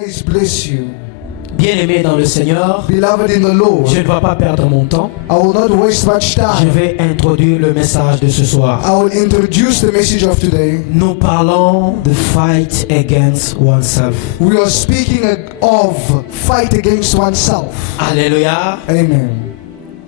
Grace bless you. Bien-aimé dans le Seigneur, Beloved in the Lord, je ne vais pas perdre mon temps. I will not waste much Je time. vais introduire le message de ce soir. I will introduce the message of today. Nous parlons de fight against oneself. We are speaking of fight against oneself. Alléluia. Amen.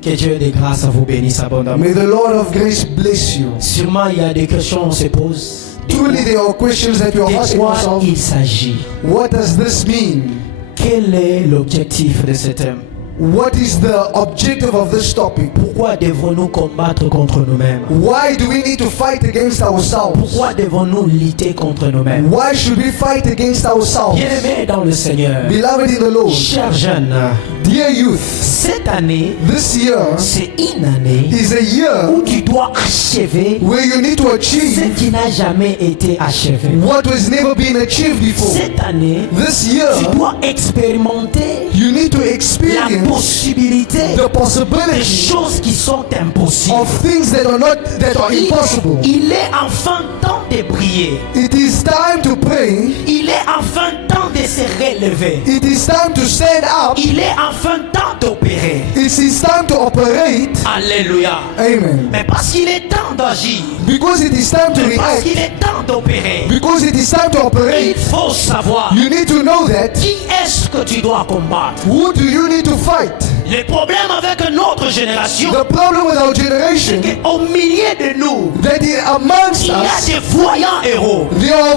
Que Dieu de grâce vous bénisse abondamment. May the Lord of grace bless you. Sûrement, il y a des questions qu'on se pose. Truly there are questions that you are De asking quoi yourself. il s'agit? What does this mean? Quel est l'objectif de ce thème? What is the objective of this topic? Pourquoi devons-nous combattre contre nous-mêmes? Why do we need to fight against ourselves? Pourquoi devons-nous lutter contre nous-mêmes? Why should we fight against ourselves? Bien-aimé dans le Seigneur, Beloved in the Lord, chers jeunes, dear youth, cette année, this year c'est une année is a year où tu dois achever where you need to ce achieve qui n'a jamais été achevé. what was never been achieved before. Cette année, This tu year, dois expérimenter you need to la experience possibilité the des possibility choses qui sont impossibles. of things that are impossible. Il est enfin temps de prier. It is time to pray. Il est enfin temps de se relever. It is time to stand up. Il est enfin temps d'opérer. It is time to operate. Alléluia. Amen. Mais parce qu'il est temps d'agir, Because it is time to mais parce react. qu'il est temps d'opérer, Because it is time to il operate. faut savoir You need to know that. qui est-ce que tu dois combattre. Who do you need to fight? Le problème avec notre génération, The problem with our generation c'est qu'au milieu de nous, that amongst il y a us des voyants héros. there are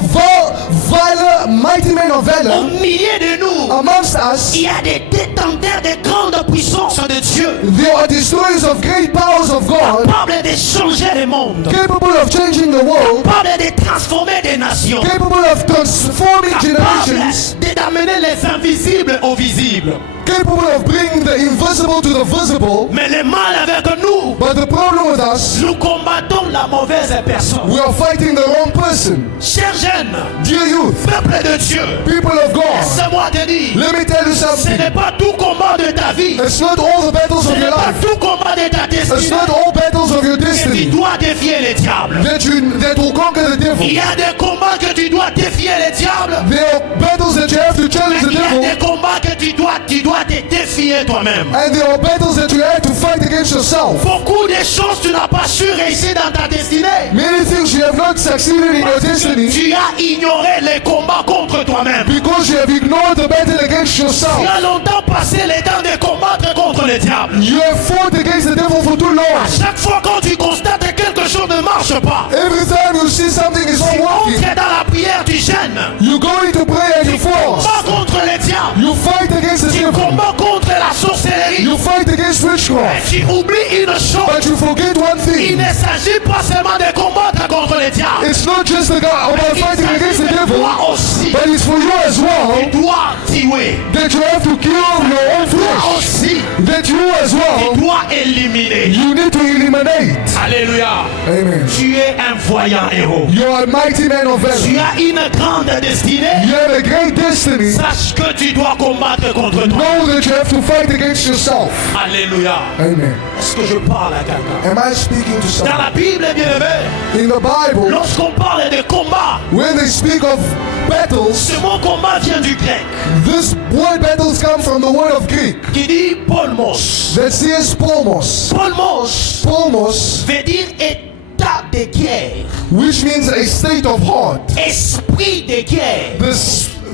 valor, mighty men of Au valor. milieu de nous, Amongst us il y a des détenteurs de grandes puissances de Dieu, there are destroyers of great powers of God, capables de changer le monde, capable of changing the world, capables de transformer des nations, capable of transforming capables generations, d'amener les invisibles aux visibles. capable of bringing the invisible to the visible. Mais le mal avec nous, But the problem with us, nous combattons la mauvaise personne. we are fighting the wrong person. Chers jeunes, Dear youth, peuple de Dieu, people of God, laisse-moi te dire, let me tell you ce something. n'est pas tout combat de ta vie, It's not all the battles ce of n'est your pas life. tout combat de ta It's destinée not all battles of your que tu destiny dois défier le diable. that will conquer the Il devil. y a des combats que tu dois défier le diable. There are battles that you have to challenge the Il y a devil, des combats que tu dois te défier toi-même. and there are battles that you have to fight against yourself. Beaucoup de choses tu n'as pas su réussir dans ta destinée. Many things you have not succeeded in your Parce que destiny tu as ignoré les combats contre toi-même. because you have ignored the battle against Tu yourself. as longtemps passé le temps de combattre contre le diable. You have fought against the devil for too long. Chaque fois quand tu constates que quelque chose ne marche pas, Every time you see something is not tu working, entres dans la prière, tu gênes. you go into prayer and you fast. Pas contre le diable. You fight against the Tu devil. combats contre la sorcellerie. You fight against witchcraft. Tu oublies une chose. But you forget one Il thing. ne s'agit pas seulement de combattre contre le diable. It's not just about Il fighting against the s'agit de devil, toi aussi. but it's for you as well Tu dois tuer. that you have to kill your own Toi flesh. aussi. That you as Tu well, dois éliminer. you need to eliminate. Alléluia. Amen. Tu es un voyant héros. You are a mighty man of Tu valor. as une grande destinée. You have a great destiny. Sache que tu dois combattre contre toi. Know that you have to fight against yourself. Alléluia. Amen. Est-ce que je parle à quelqu'un? Am I speaking to Dans someone? la Bible, bien aimé, In the Bible, lorsqu'on parle de combat, when they speak of battles, ce mot combat vient du grec, this word battles come from the word of Greek qui dit polmos. that says polmos. Polmos Polmos, veut dire état de guerre, which means a state of heart. esprit de guerre.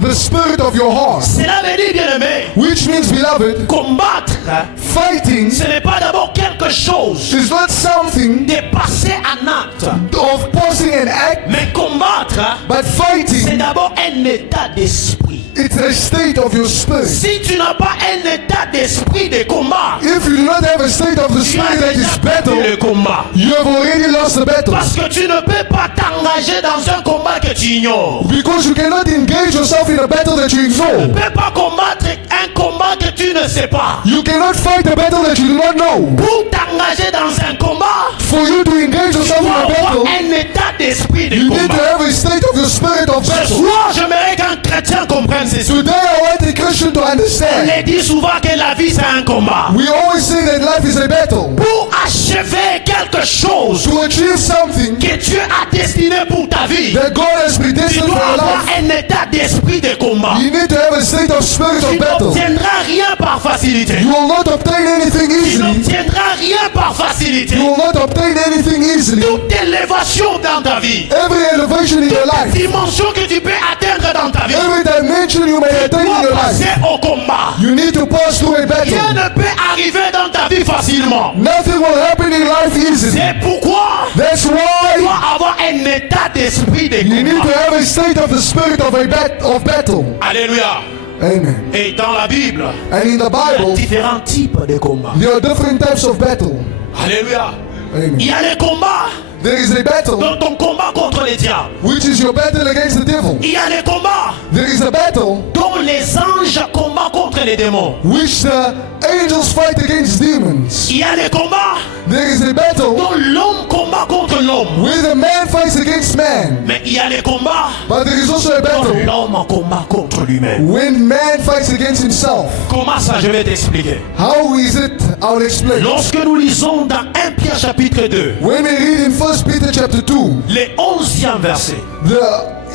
The spirit of your heart. Cela veut dire, bien aimé, Which means, beloved, combattre, fighting ce n'est pas d'abord quelque chose is not something de passer en acte, of passing an act, mais combattre, but c'est fighting, d'abord un état d'esprit. it's a state of your spirit. Si tu n'as pas un état d'esprit de combat, If you do not have a state of the tu as spirit that déjà is perdu le battle, combat. you have already lost the battle. Parce que tu ne peux pas t'engager dans un combat que tu ignores. Because you cannot engage yourself in a battle that you Tu ne ignore. peux pas combattre un combat que tu ne sais pas. You cannot fight a battle that you do not know. Pour t'engager dans un combat, For you to engage tu yourself in dois a avoir battle, un état d'esprit de you need to combat. have a state of the spirit of Ce battle. soir, j'aimerais qu'un chrétien comprenne ceci. Today I want a Christian to On understand. dit souvent que la vie c'est un combat. We always say that life is a battle. Pour achever quelque chose to achieve something que Dieu a destiné pour ta vie, that God has tu predestined for dois your avoir life, un état d'esprit de combat. you need to have a state of spirit Tu of battle. n'obtiendras rien par facilité. You will not obtain anything Tu easily. n'obtiendras rien par facilité. You will not obtain anything easily. Toute élévation dans ta vie, Every elevation in your life, dimension que tu peux atteindre dans ta vie, every dimension you may attain in dois your life, passer au combat. you need to pass through a Rien battle. ne peut arriver dans ta vie facilement. Nothing will happen in life easily. C'est pourquoi That's tu why dois avoir un état d'esprit de you need to combat. have a state of the spirit of battle. Alléluia. Amen. Et dans la Bible, And in the il y a Bible, différents types de combats. there are different types of battle. Alléluia. Amen. Il y a les combats There is a battle dans ton combat contre les diables. which is your battle against the devil. Il y a les combats There is a battle dont les anges combattent contre les démons. which the angels fight against demons. Il y a les combats There is a battle dont l'homme combat contre l'homme. where the man fights against man. Mais il y a les combats But there is also a dont battle l'homme combat contre lui-même. when man fights against himself. Comment ça, je vais t'expliquer. How is it? I'll explain. Lorsque nous lisons dans 1 Pierre chapitre 2, When we read in 1 Peter chapter 2, les 11e verset, the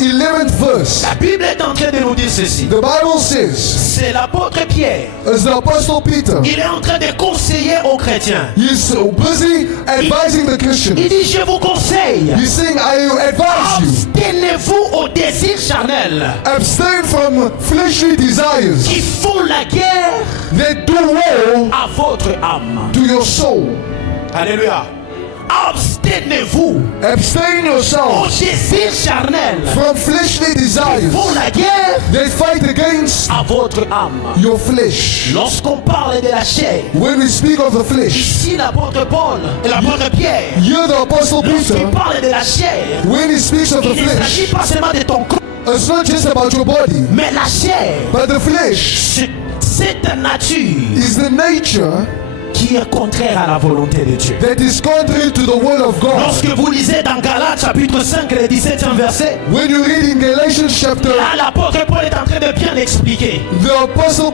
11th verse, la Bible est en train de nous dire ceci. the Bible says, C'est l'apôtre Pierre. as the Apostle Peter, Il est en train de conseiller aux chrétiens. he's so busy advising the Il Christians. dit, je vous conseille, He's saying, I advise you, abstenez-vous aux désirs charnels abstain from fleshly desires qui font la guerre that do war à votre âme. to your soul. Alléluia. Abstenez-vous Abstain aux yourselves désirs charnels from fleshly qui desires font la guerre that fight against à votre âme. your flesh. Lorsqu'on parle de la chair, When we speak of the flesh, ici l'apôtre Paul et l'apôtre Pierre, here the Apostle lorsqu'il Peter, parle de la chair, when he speaks of the il ne flesh, s'agit pas seulement de ton corps, it's not just about your body, mais la chair, but the flesh c'est cette nature is the nature qui est contraire à la volonté de Dieu. that is contrary to the word of God. Lorsque vous lisez dans Galates chapitre 5, le 17e verset, When you read in Galatians chapter, là l'apôtre Paul est en train de bien l'expliquer. the Apostle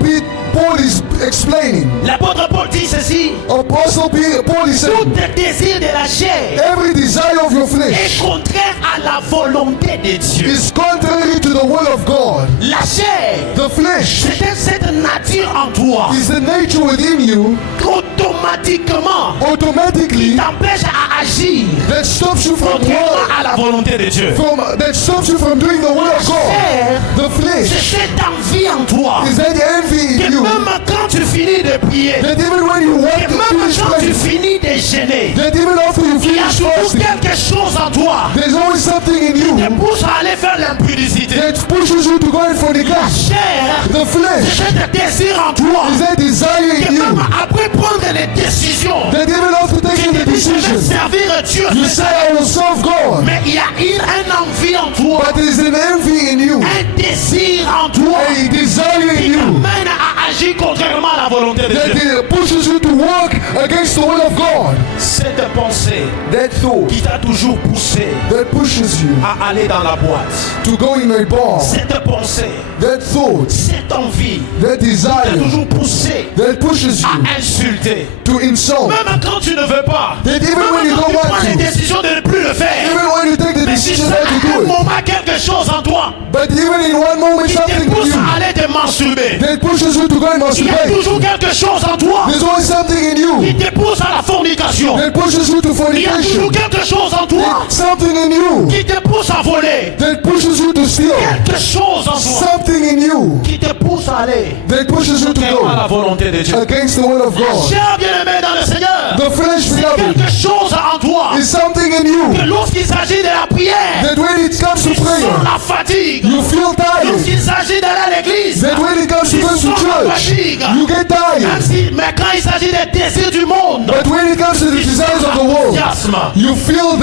Paul is explaining. L'apôtre Paul dit ceci, Paul is tout saying, désir de la chair every desire of your est flesh contraire à la volonté de Dieu. is contrary to the word of God. La chair, The flesh c'est cette nature en toi is the nature within you automatiquement qui automatically t'empêche à agir that stops you from contrairement à la volonté de Dieu. that stops you from doing the will of God. Chair, The c'est flesh cette envie en toi is that envy que in you. même quand tu finis de prier, That even when you want que to même finish quand tu praying, finis de gêner, that even after you il y a finish toujours fasting, quelque chose en toi there's always something in qui te you pousse à aller faire l'impudicité. that pushes you to go and La fornicate. chair, The flesh c'est ce désir en toi is that desire que in you. même après prendre les décisions, That even after taking tu the te dis je vais decision, servir Dieu, you say, I will serve God. mais il y a une envie en toi, But there's an envy in you, un désir en toi a desire qui in you t'amène à agir contrairement à la volonté de that Dieu. it pushes you to work against the will of God. Cette pensée That thought qui t'a toujours poussé that pushes you à aller dans la boîte, to go in a bar. cette pensée, That thought, cette envie that t'a desire toujours poussé that pushes you à insulter. to insult. Même quand tu ne veux pas, That even when même you quand don't tu prends want les to, décisions de ne plus le faire, even when you take the mais si decision ça not to à un do it, moment quelque chose en toi but even in one moment qui something te in pousse you à aller te masturber, that pushes you to go and il y a masturbate. toujours quelque chose en toi There's always something in qui you te pousse à la fornication. that pushes you to Il y a fornication. toujours quelque chose en toi Something in you qui te pousse à voler. that pushes you to steal. Quelque chose en toi Something in you qui te pousse à aller that pushes you to contrairement à la go volonté de Dieu. against the will of God. Cher bien-aimé dans le Seigneur, The flesh, c'est beloved, quelque chose en toi is something in que you lorsqu'il s'agit de la prière, that when it comes to tu sens prayer, la fatigue. you feel tired. Lorsqu'il s'agit d'aller à l'église, That when it comes to tu going to sens la church, fatigue. you get Même tired. si, mais quand il s'agit des désirs du monde, But when it comes to the tu sens desires of the world, l'enthousiasme. you feel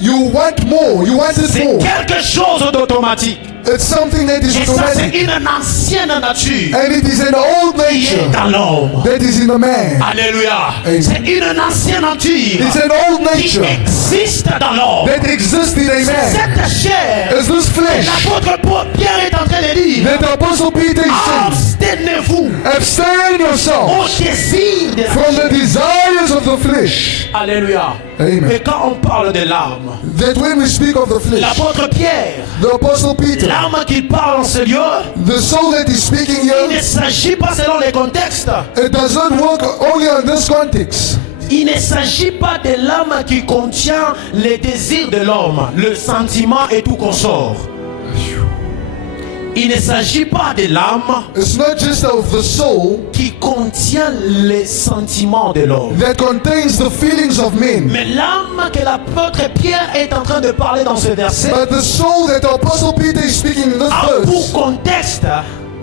you want more. You want it C'est more. quelque chose d'automatique. It's something that is Et ça, c'est automatic. une ancienne nature And it is an old qui est nature dans l'homme. that is in the man. Alléluia. Amen. C'est une ancienne nature It's an old qui nature existe dans l'homme. that exists in a man. Cette chair, It's this flesh l'apôtre Pierre est en train de dire, that the Apostle Peter is saying, abstenez-vous Abstain yourself au désir de la from chair. the desires of the flesh. Alléluia. Amen. Et quand on parle de l'âme, That when we speak of the flesh, l'apôtre Pierre, the Apostle Peter, l'âme qu'il parle en ce lieu, the soul that is speaking il here, ne s'agit pas selon les contextes. it does not work only on this context. Il ne s'agit pas de l'âme qui contient les désirs de l'homme, le sentiment et tout consort. Il ne s'agit pas de l'âme It's not just of the soul qui contient les sentiments de l'homme. that contains the feelings of men, Mais l'âme que l'apôtre Pierre est en train de parler dans ce verset but the soul that the Apostle Peter is speaking in this a pour verse contexte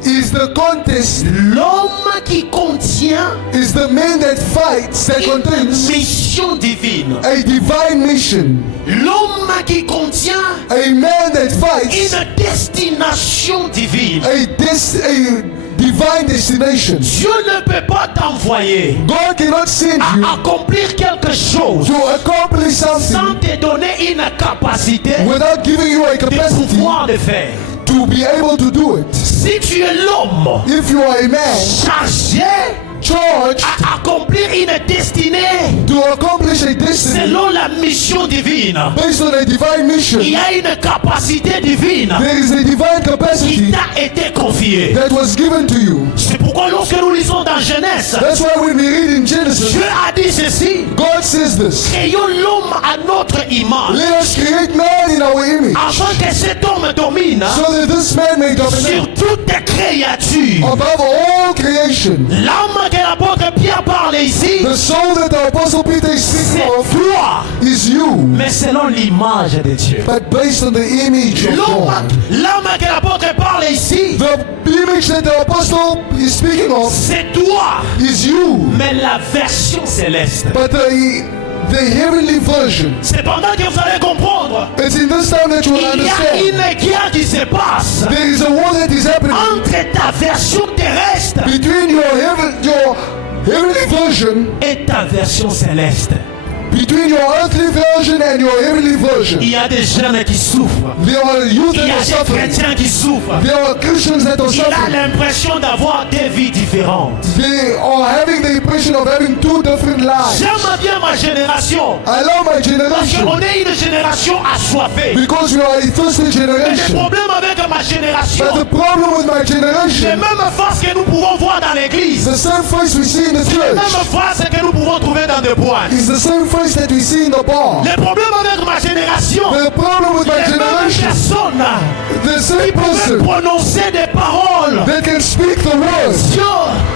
is the contest, l'homme qui contient is the man that fights, that une contains mission divine. a divine mission, L'homme qui contient a man that fights une destination divine. a divine destination. Dieu ne peut pas t'envoyer God cannot send you à accomplir quelque chose to accomplish sans something te donner une capacité without giving you a de capacity pouvoir le faire. to be able to do it. Si tu es l'homme If you are a man chargé charged à accomplir une destinée to accomplish a destiny selon la mission divine, based on a divine mission, il y a une capacité divine there is a divine qui capacity t'a été confiée. that was given to you. C'est pourquoi lorsque nous lisons dans Genèse, That's why when we read in Genesis, Dieu a dit ceci: God says this: ayons l'homme à notre image, let us create man in our image, afin que cet homme domine so that this man may sur dominate toutes les créatures. above all creation. L'âme que l'apôtre Pierre parle ici, The soul that the Apostle Peter is speaking c'est of toi, is you, mais selon l'image de Dieu. but based on the image of God. L'âme que l'apôtre parle ici, The image that the Apostle is speaking of c'est toi, is you, mais la version céleste. but the heavenly version. Cependant que vous allez comprendre, It's in this time that you will il y a understand. une guerre qui se passe There is a war that is happening entre ta version terrestre between your heavenly version, et ta version céleste. between your earthly version and your heavenly version. Il y a des jeunes qui souffrent. There are youth Il y that a are des suffering. chrétiens qui souffrent. There are Christians that are Il a suffering. l'impression d'avoir deux vies différentes. They are having the impression of having two different lives. J'aime bien ma génération. I love my Parce generation qu'on est une génération assoiffée. because we are a thirsty Mais le generation. problème avec ma génération, But the problem with my les generation, mêmes faces que nous pouvons voir dans l'église, the same face we see in the les mêmes church faces que nous pouvons trouver dans des boîtes. is the same face that we see in the bar. Le problème avec ma génération, The problem with my les mêmes generation, personnes the same qui peuvent person prononcer des paroles that can speak the words Dieu,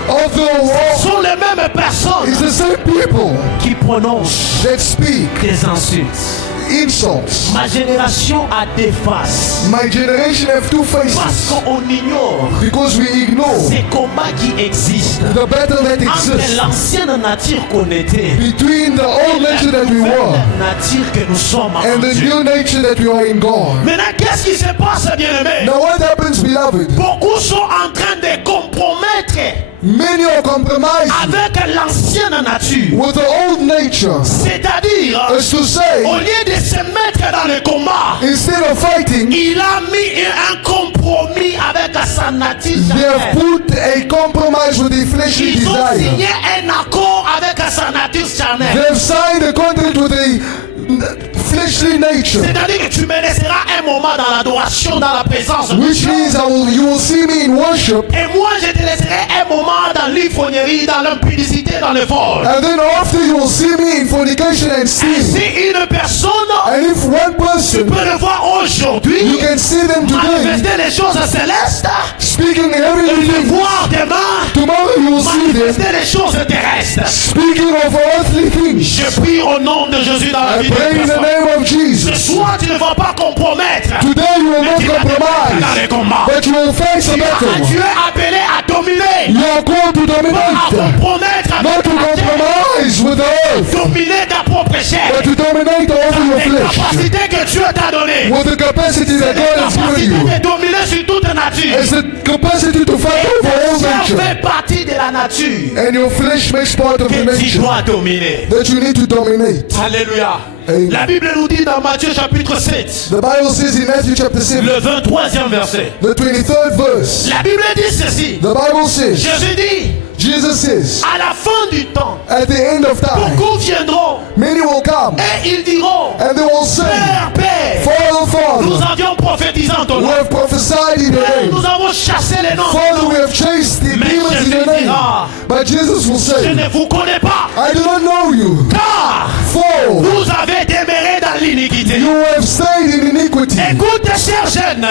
of the world sont les mêmes personnes is the same people qui prononcent that speak des insultes. insults. Ma génération a des faces My generation have two parce faces qu'on ignore because we ignore ces combats qui existent the battle that entre exists l'ancienne nature qu'on était between the old nature that we nouvelle were nature que nous sommes en and the Dieu. new nature that we are in God. Maintenant, qu'est-ce qui se passe, bien-aimé? Now what happens, beloved? Beaucoup sont en train de compromettre Many are compromising avec l'ancienne nature. with the old nature. C'est-à-dire, As to say, au lieu de se mettre dans le combat, instead of fighting, il a mis un compromis avec sa nature they have charnelle. put a compromise with the fleshly Ils ont desire. signé un accord avec sa nature They charnelle. have signed a contract with a fleshly nature, C'est-à-dire que tu me laisseras un moment dans l'adoration, dans la présence de which Dieu. means you will see me in worship, Et moi, je te laisserai un moment dans l'ivrognerie, dans l'impudicité, dans le vol. and then after you will see me in fornication and Si sin. une personne, And if one tu person, peux le voir aujourd'hui, you can see them today manifester les choses célestes, speaking et heavenly le things. voir demain, Tomorrow you will see them manifester les choses terrestres. speaking of earthly things. Je prie au nom de Jésus dans la I vie de pray in the personne. name of Ce Jesus. soir, tu ne vas pas compromettre. Today you will Mais not tu vas te mettre dans compromise, les combats. but you will face a Tu battle. es appelé à dominer, You are called to pas à dominate, compromettre not avec to la terre. compromise with the earth, Dominer ta propre chair. but to dominate over your Les flesh capacités que Dieu t'a données. with the capacity that Les God has given capacités you. de dominer sur toute nature. It's the capacity to fight over all Ça nature. fait partie de la la nature and your flesh makes part of the que tu nature dois dominer. that you need to dominate. Alléluia. Amen. La Bible nous dit dans Matthieu chapitre 7, The Bible says in Matthew chapter 7, le 23e verset. the 23rd verse, La Bible dit ceci. the Bible says, Jésus dit, Jesus says, à la fin du temps, at the end of time, beaucoup viendront many will come et ils diront, and they will say, Père, Père, Father, nous Father, avions prophétisé en ton we nom. have prophesied in your Père, name. nous avons chassé les noms. Father, we have chased the Mais demons in Jésus your name. dira, But Jesus will Je say, ne vous connais pas, I do not know you. car For vous avez demeuré dans l'iniquité. you have stayed in iniquity. Écoute, cher jeune,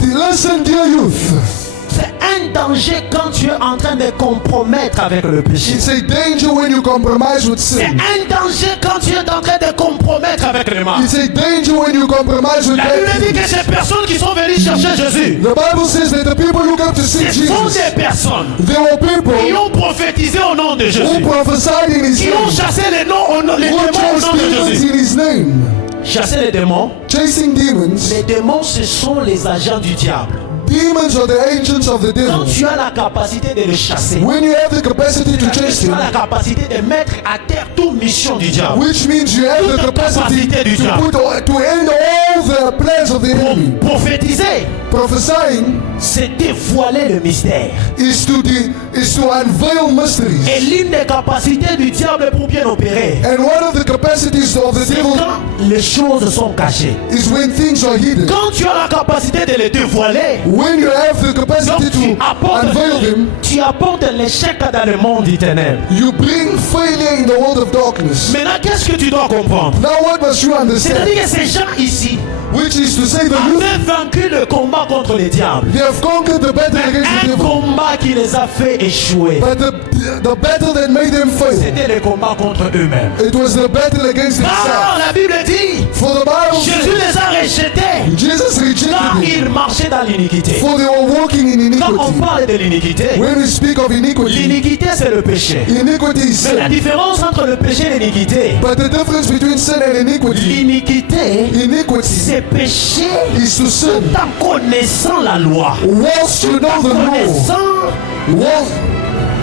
Listen, dear youth. c'est un danger quand tu es en train de compromettre avec le péché. It's a danger when you compromise with C'est sin. un danger quand tu es en train de compromettre avec le mal. It's a danger when you compromise with La Bible bad dit que things. ces personnes qui sont venues chercher Jésus, The Bible says that the people who come to see ce sont Jesus, des personnes they were qui people ont prophétisé au nom de who Jésus, prophesied in His qui ont name, chassé les démons who au chased nom de demons Jésus. in His name. Chasser les démons, Chasing demons. les démons ce sont les agents du diable. Demons are the agents of the Quand devil. tu as la capacité de le chasser, When you have the capacity to chase tu him, as la capacité de mettre à terre toute mission du diable. which means you have the Toute capacity capacité du to diable. to end all the plans of the enemy. Prophétiser, Prophesying c'est dévoiler le mystère. is to unveil mysteries. Et l'une des capacités du diable pour bien opérer, And one of the capacities of the c'est devil quand les choses sont cachées. is when things are hidden. Quand tu as la capacité de les dévoiler, When you have the donc capacity to unveil them, tu apportes l'échec dans le monde du ténèbre. you bring failure in the world of darkness. Maintenant, qu'est-ce que tu dois comprendre? Now what must you understand? C'est-à-dire que ces gens ici Which is to say the youth, avaient vaincu le combat contre les diables. they have conquered the battle against the Un devil. combat qui les a fait échouer. But the battle that made them fail, C'était le combat contre eux-mêmes. it was the battle against Alors themselves. la Bible dit, For the Bible Jésus says, les a rejetés Jesus car rejected them, ils marchaient dans l'iniquité. for they were walking in Quand on iniquity. parle de l'iniquité, When we speak of iniquity, l'iniquité c'est le péché. iniquity is Mais la sin. différence entre le péché et l'iniquité, But the difference between sin and iniquity, l'iniquité iniquity c'est péché is to sin tout en connaissant la loi, whilst you know the law, connaissant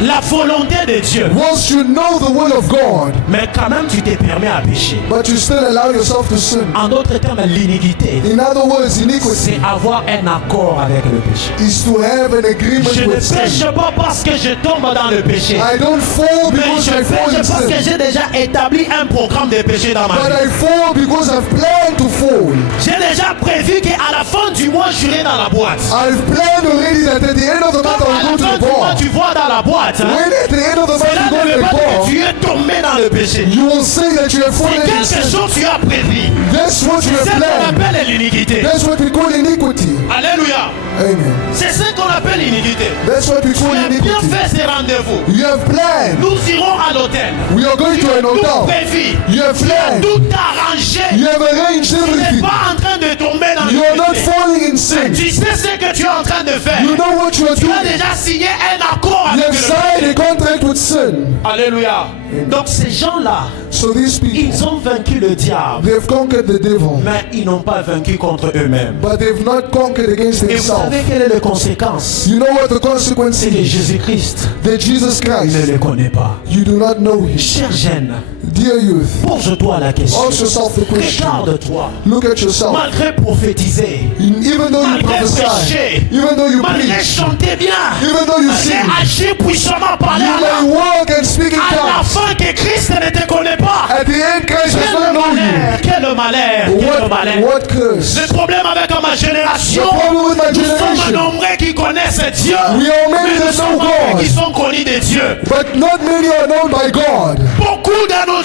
la volonté de Dieu. whilst you know the will of God, Mais quand même tu te permets à pécher. but you still allow yourself to sin. En d'autres termes, l'iniquité, In other words, iniquity c'est avoir un accord avec le péché. is to have an Je agreement ne with sin. pêche pas parce que je tombe dans le péché. I don't fall Mais because je I fall in pêche parce que sin, j'ai déjà établi un programme de péché dans ma but vie. I fall because I've planned to fall. J'ai déjà prévu qu'à la fin du mois, j'irai dans la boîte. I've planned already that at the end of the month Quand à I'll go la fin to the du mois, bar. tu vois dans la boîte, hein, When at the end of the month cela you go ne to veut the pas dire bar, que tu es tombé dans le péché. you will say that you have C'est fallen in quelque sin. chose que tu as prévu. That's what you C'est have ce qu'on planned. appelle l'iniquité. That's what we call iniquity. Alléluia. Amen. C'est ce qu'on appelle l'iniquité. That's what we Tu call as bien iniquity. fait ces rendez-vous. You have planned. Nous irons à l'hôtel. We are going Tu to as an tout hotel. prévu. You have Tu as planned. tout arrangé. You have arranged Tu n'es everything. pas en train de tomber dans You are le not péché. falling in sin. Tu sais ce que tu es en train de faire. You know what you are Tu as doing. déjà signé un accord You avec have le signed péché. a contract with sin. Alléluia. Donc ces gens-là, So these people, ils ont vaincu le diable, they have conquered the devil, mais ils n'ont pas vaincu contre eux-mêmes. but they've not conquered against Et vous themselves. savez quelle est la conséquence? You know what the consequence C'est que is? Jésus-Christ That Jesus ne Christ, le connaît pas. you do not know him. Cher jeune, Dear youth, pose-toi la question. ask yourself the question. Regarde-toi. Look at yourself. Malgré prophétiser, Even though you malgré prophesy, prêcher, even though you malgré preach, chanter bien, even though you malgré sing, agir puissamment, parler you à may la walk and speak in à la tongues. fin que Christ ne te connaît pas. At the end, Christ does Quel not know you. malheur, quel malheur, quel malheur. What curse? Le problème avec ma génération, The problem with my nous sommes generation. nombreux qui connaissent Dieu, We are many mais nous that sommes know nombreux God. qui sont connus de Dieu. But not many are known by God. Beaucoup de notre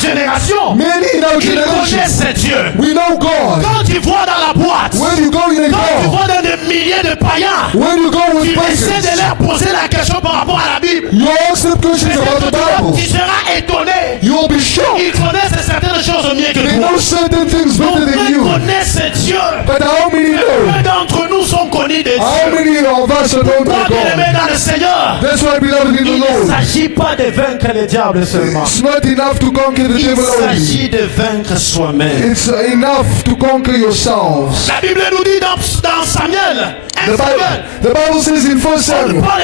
génération, Many in our ils generation, connaissent Dieu. we know God. Quand tu vois dans la boîte, When you go in a quand tu bar, vois dans des milliers de païens, when you go tu with essaies de pagans, leur poser la question par rapport à la Bible. you ask them questions about the Peut-être Bible. tu seras étonné. You will be shocked. Ils connaissent certaines choses mieux que They toi. know certain things better than Nombreux you. connaissent Dieu. But how many know? Peu d'entre nous sont connus de How Dieu. many of us are known Toi, by bien-aimé God? dans le Seigneur, That's why, beloved in il the ne Lord, s'agit pas de vaincre le diable seulement. it's not enough to conquer the Il devil only. s'agit de vaincre soi-même. It's enough to conquer yourselves. La Bible nous dit dans Samuel, 1 The Samuel, Bible says in 1 on Samuel, parle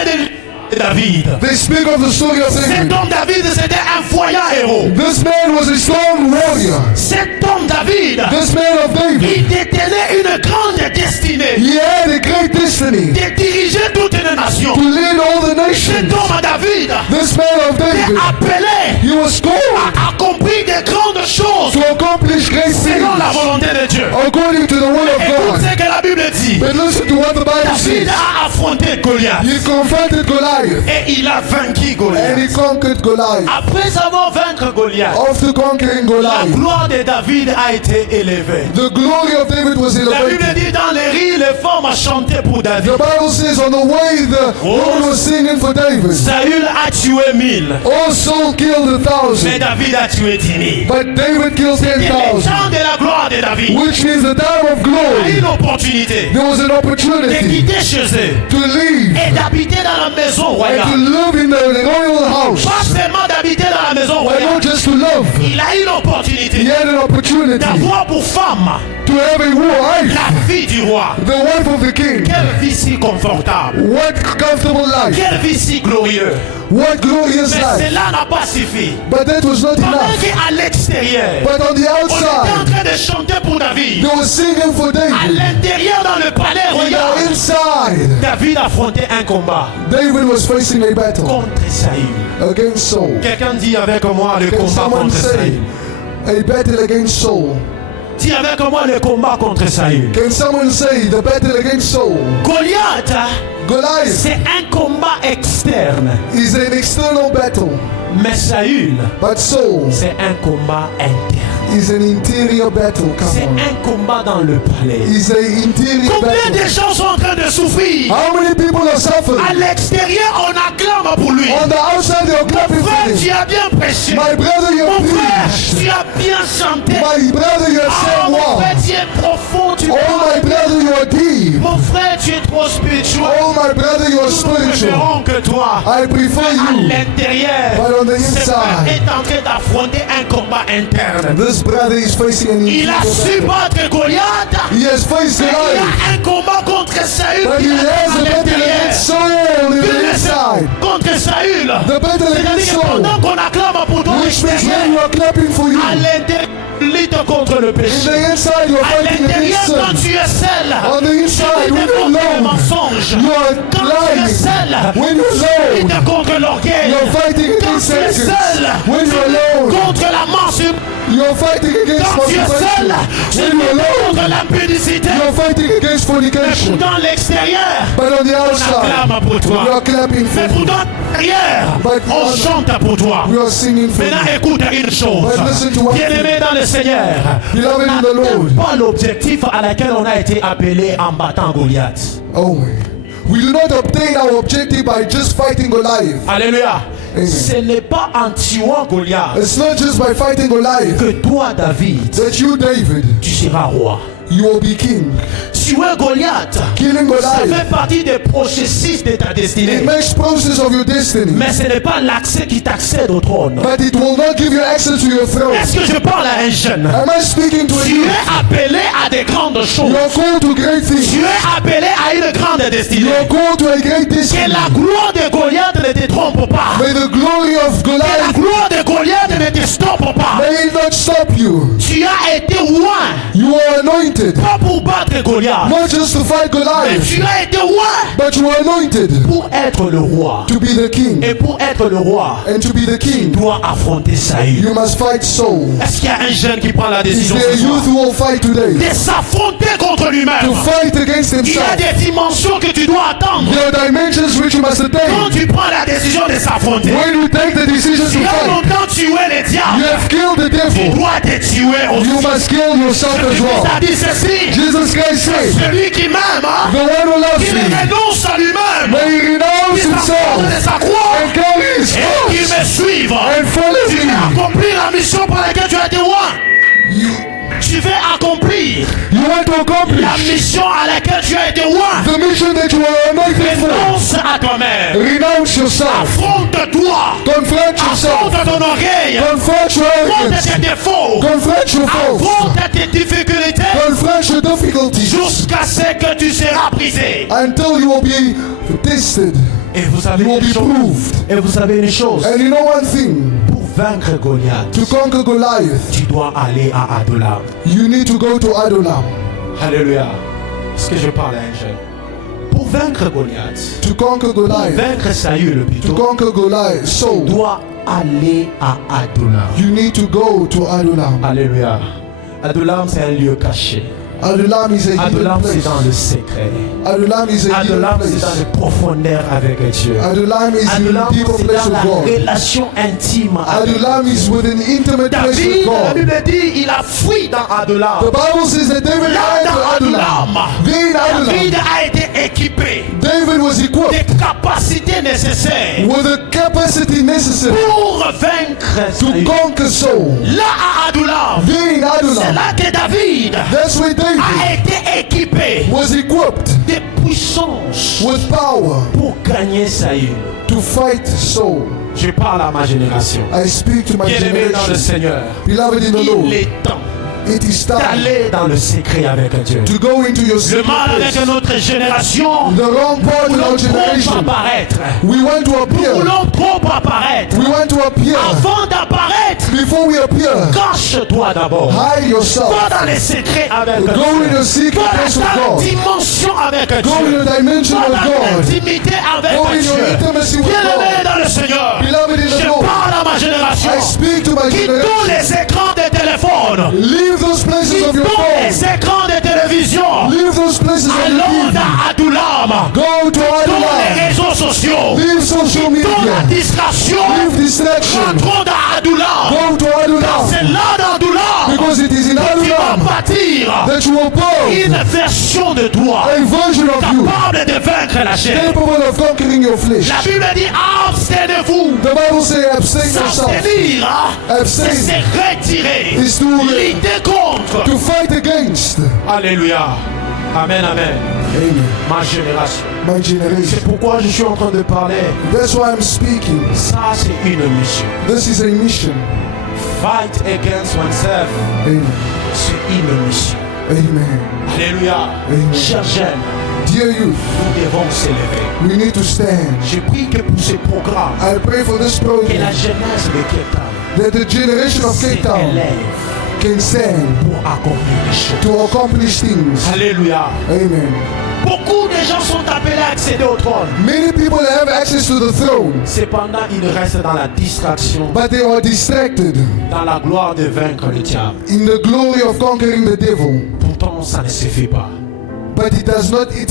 de David. They speak of the story of Cet David. homme David, c'était un voyant héros. This man was a strong warrior. Cet homme David, This man of David, il détenait une grande destinée he had a great destiny de diriger toute une nation. to lead all the Cet nations. homme David This man of est David, appelé he was called à accomplir de grandes choses to accomplish great selon la things volonté de Dieu. according to the will of Écoute God. ce que la Bible dit. But listen to what the Bible David says. a affronté Goliath He confronted Goliath et il a vaincu and Goliath. he conquered Goliath. Après avoir vaincu Goliath, After conquering la Goliath, gloire de David a été élevée. the glory of David was La Bible elevated. dit dans les rires, les femmes chantaient pour David. The Bible says on the way the woman was singing for David, Saül a tué 1000, all Saul killed mais 1,000, David a tué 10 000. but David killed C'était le 10,000, temps de la gloire de David. which means the time of Il a eu glory. l'opportunité There was an de opportunity quitter chez eux to leave et d'habiter dans la maison and to royale. live in the royal house, Pas seulement d'habiter dans la maison and royale. not just to love. Il a eu He l'opportunité had an opportunity d'avoir pour femme to have a wife, la fille du roi. the wife of the king. Quelle vie si confortable. What comfortable life, Quelle vie si glorieuse. what glorious Mais life. cela n'a pas suffi. But that was not Pendant enough. qu'à l'extérieur, But on the on était en outside, train de chanter pour David. they were singing for À David. l'intérieur, dans le palais In the royal, inside, David affrontait un combat David was facing a battle contre Saül. against Saul. Quelqu'un dit avec moi le Can combat someone contre say Saül. a battle against Saul? Dis avec moi le combat contre Saül. Can someone say the battle against Saul? Goliath, Goliath c'est un combat externe. is an external battle, Mais Saül, but Saul c'est un combat interne. is an interior battle. C'est Come on. un combat dans le palais. Is a interior Combien de battle. gens sont en train de souffrir? How many people are À suffering? l'extérieur, on acclame pour lui. On the outside, they are clapping for Frère, him. tu as bien prêché. My brother, you Mon have frère, preached. tu as bien chanté. My brother, you have Ah, said mon wow. frère, tu es profond. Tu Oh, my brother, you are deep. Mon frère, tu es trop spirituel. Oh, my brother, you are Nous spiritual. préférons que toi. I prefer À you. l'intérieur, But on the ce frère inside, est en train d'affronter un combat interne. this brother is facing an Il a interior su battle. battre Goliath. He has faced Mais il Goliath, y a un combat contre Saül but qui he est has à a battle l'intérieur. against Saul in the inside. Contre Saül. The battle C'est-à-dire against que Saul, pendant qu'on acclame pour toi, which means when you l'extérieur, are clapping for you, à l'intérieur, lutte contre le in péché. the inside you are À fighting l'intérieur, against quand sin. tu es seul, On the inside, tu when luttes you're contre le alone, mensonge. you are Quand tu es lying. seul, When you're tu alone, luttes contre l'orgueil. you're fighting Quand against tu es Satan. seul, When tu you're luttes alone, contre la mensup. you're fighting against Quand tu es seul, masturbation. tu When luttes you're alone, contre l'impudicité. you're fighting against fornication. Dans l'extérieur, But on the on outside, acclame pour we toi. are clapping for Mais pour you. dans l'extérieur, But on on- chante pour toi. We are singing for Maintenant, you. écoute une chose. But listen to what- Bien-aimé dans le Seigneur, Beloved in the Lord. pas l'objectif à laquelle on a été appelé en battant Goliath. Oh, we do not obtain our objective by just fighting Goliath. Alléluia. Amen. Ce n'est pas en tuant Goliath It's not just by fighting Goliath que toi, David, that you, David, tu seras roi. you will be king. Tuer Goliath, Killing ça Goliath, fait partie des processus de ta it destinée. makes process of your destiny, Mais ce n'est pas l'accès qui t'accède au trône. but it will not give you access to your throne. Est-ce que je parle à un jeune? Am I speaking to a Tu youth? es appelé à des grandes choses. You are called to great Tu things. es appelé à une grande You destinée. are called to a great Que destiny. la gloire de Goliath ne te trompe pas. May the glory of Que la Goliath, gloire de Goliath ne te stoppe pas. may it not stop you. Tu as été loin, You are anointed, pas pour battre Goliath, not just to fight mais Goliath, tu as été loin but you are anointed pour être le roi. to be the king. Et pour être le roi, And to be the tu king, dois affronter Saül. you must fight Saul. Est-ce qu'il y a un jeune qui prend la Is décision there a ce soir youth who will fight today de s'affronter contre to lui-même? fight against Il y a himself? des dimensions que tu dois attendre There are dimensions which you must quand attain. tu prends la décision de s'affronter. When you take the decision to Tu as fight, longtemps tué le you diable. have killed the Tu devil. dois te tuer aussi. You must kill yourself as Jésus well. a dit ceci. Jesus Christ said, Celui qui m'aime, hein, the one who loves qu'il me, renonce à lui-même. may he renounce Qu'il s'apporte himself de sa croix and carry his et qu'il cross me suive. and follow Tu vais me. accomplir la mission pour laquelle tu as été loin. Tu vas accomplir You want to la accomplish mission à laquelle tu as été loin. the mission that you are anointed for. Renonce à toi-même. Renounce yourself. Affronte-toi. Confront yourself. Affronte ton orgueil. Confront your Affronte arrogance. tes défauts. Confront your faults. Affronte tes difficultés. Confront your difficulties Jusqu'à ce que tu seras brisé. until you will be tested. Et vous savez You will une be chose. proved. Et vous savez une chose. And you know one thing, Pour vaincre Goliath, to conquer Goliath, tu dois aller à Adulam. you need to go to Adullam. Alléluia. Est-ce que je parle à un jeune? Pour vaincre Goliath, To conquer pour Goliath, vaincre Saül to plutôt, conquer Goliath, tu Saul, dois aller à Adulam. you need to go to Adullam. Alléluia. Adulam, c'est un lieu caché. Adullam is a hidden Adulam, c'est place. dans le secret. Adullam is a hidden Adulam, c'est dans place. les profondeurs avec Dieu. Adullam is in Adulam, the deeper c'est place dans of la God. relation intime avec Adullam is with an intimate place David, with la God. Bible dit, il a fui dans Adulam. The Bible says that David Là, died to dans Adullam. There in David Adullam, a été équipé David was equipped des capacités nécessaires with the capacity necessary pour vaincre to Saül. conquer Saul. Là à Adulam, There in c'est Adullam, là que David that's where David a été équipé was equipped de puissance with power pour gagner Saül. to fight Saul. Je parle à ma génération. I speak to my Bien-aimé dans le generation. Seigneur, Beloved in the il Lord, est temps it is time d'aller dans le secret avec Dieu. to go into your Le secret mal place. avec notre génération, The wrong part nous in our voulons trop generation. apparaître. We want to Nous appear. voulons trop apparaître. We want to appear. Avant d'apparaître, Before we appear, cache-toi d'abord. hide yourself. Va dans les secrets avec Go in Dieu. the secret Va place dans of ta God. dimension avec Go in Dieu. the dimension Va of dans God. l'intimité avec Go in your Dieu. intimacy with Bien-aimé God. dans le Seigneur, Beloved in the je Lord, parle à ma génération. I speak to my Quittons generation. les écrans de téléphone. Leave those places of your Quittons phone. les écrans de télévision. Leave those places of your Allons TV. à Adulam. Go to Quittons les Adullam. réseaux sociaux. Leave social Quittons la media. distraction. Leave distraction. Entrons dans Adulam. Go to C'est Adullam. là dans Adulam Because it is in que tu vas Adullam bâtir that you will build une version de toi a version of you capable de vaincre la chair. capable of conquering your flesh. La Bible dit abstenez-vous. The Bible says abstain yourself. S'abstenir, c'est Abstain se retirer. is to Lutter contre. fight against. Alléluia. Amen, amen. Amen. Ma génération. My C'est generation. pourquoi je suis en train de parler. That's why I'm speaking. Ça, c'est une mission. This is a mission. Fight against oneself. Amen. C'est une mission. Amen. Alléluia. Amen. Chers jeunes, Dear youth, nous devons s'élever. we need to stand. Je prie que pour ce programme, I pray for this que la program jeunesse de Cape Town that the generation of Cape Town s'élève can stand pour accomplir les choses. to accomplish things. Alléluia. Amen. Beaucoup de gens sont appelés à accéder au trône. Many people have access to the throne, Cependant, ils restent dans la distraction, but they are distracted dans la gloire de vaincre le diable. in the glory of conquering the devil. Pourtant, ça ne suffit pas. But it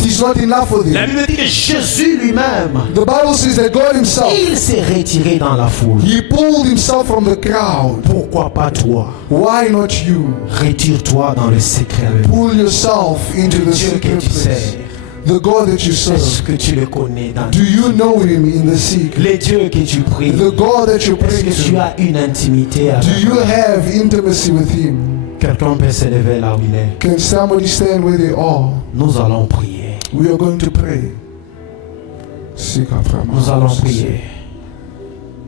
is not enough for La them. Bible dit que Jésus lui-même, The Bible says that God himself, il s'est retiré dans la foule. he pulled himself from the crowd. Pourquoi pas toi? Why not you? Retire-toi dans le secret avec Pull yourself into the Dieu que secret tu place. sais. The God that you Est-ce serve. que tu le connais dans Do you know him in the secret? les dieux que tu pries? The God that you Est-ce pray que tu to. as une intimité Do avec you lui? have intimacy with him? Quelqu'un peut se lever là où il est. Can somebody stand where they are? Nous allons prier. We are going to pray. Nous allons prier.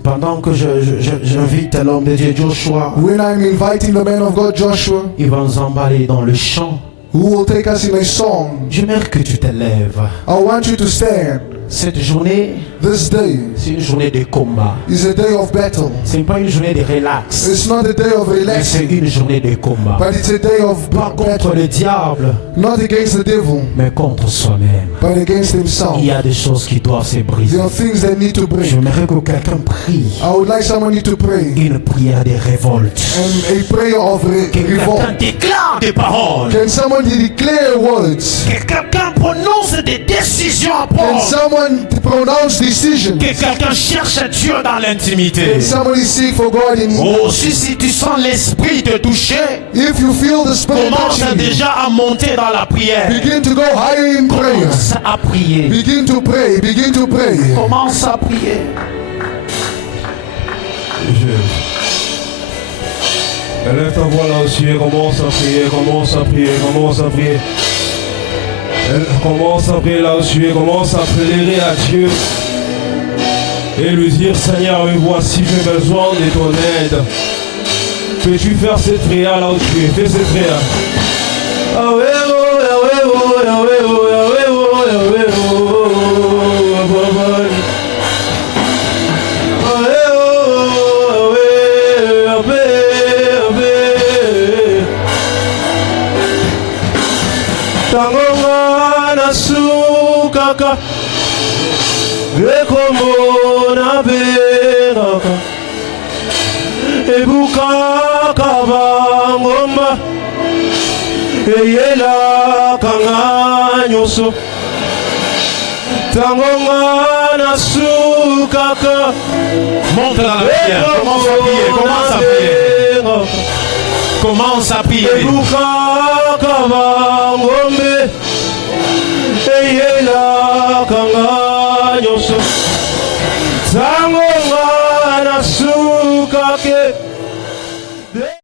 Pendant que j'invite l'homme de Dieu Joshua, When I'm inviting the man of God, Joshua, il va nous emballer dans le chant. who will take us in a song, J'aimerais que tu te lèves. I want you to stand. Cette journée, This day c'est une journée de combat. is a day of battle. Ce n'est pas une journée de relax. It's not a day of Mais c'est relaxing, une journée de combat. but it's a day of Pas contre battle. le diable, Not against the devil, mais contre soi-même. but against himself. Il y a des choses qui doivent se briser. There are things that need to break. J'aimerais que quelqu'un prie I would like somebody to pray une prière de révolte. and a prayer of Que quelqu'un revolt. déclare des paroles. Can somebody declare words? Que quelqu'un prononce des décisions à Can prendre. someone pronounce decisions? Que quelqu'un cherche Dieu dans l'intimité. Can somebody seek for God in him? Oh, si tu sens l'esprit te toucher, If you feel the Spirit commence touching you, déjà à monter dans la prière. begin to go higher in prayer. Commence à prier. Begin to pray. Begin to pray. Commence à prier. Lève ta voix là aussi et commence à prier, commence à prier, commence à prier. Commence à prier là aussi et commence à pleurer à Dieu. Et lui dire, Seigneur, me voici, j'ai besoin de ton aide. Peux-tu faire cette prière là où tu es? Fais cette prière. Yahweh, oh, Yahweh, oh, Yahweh, oh, Yahweh, oh, Yahweh, oh, Yahweh, oh, ekomona beraka ebukaka bangomba eyelaka nga nyonso tango nga nasukaka Monte dans la prière. Commence à prier. ebukaka bangombe eyelaka nga nyonso tango nga nasukake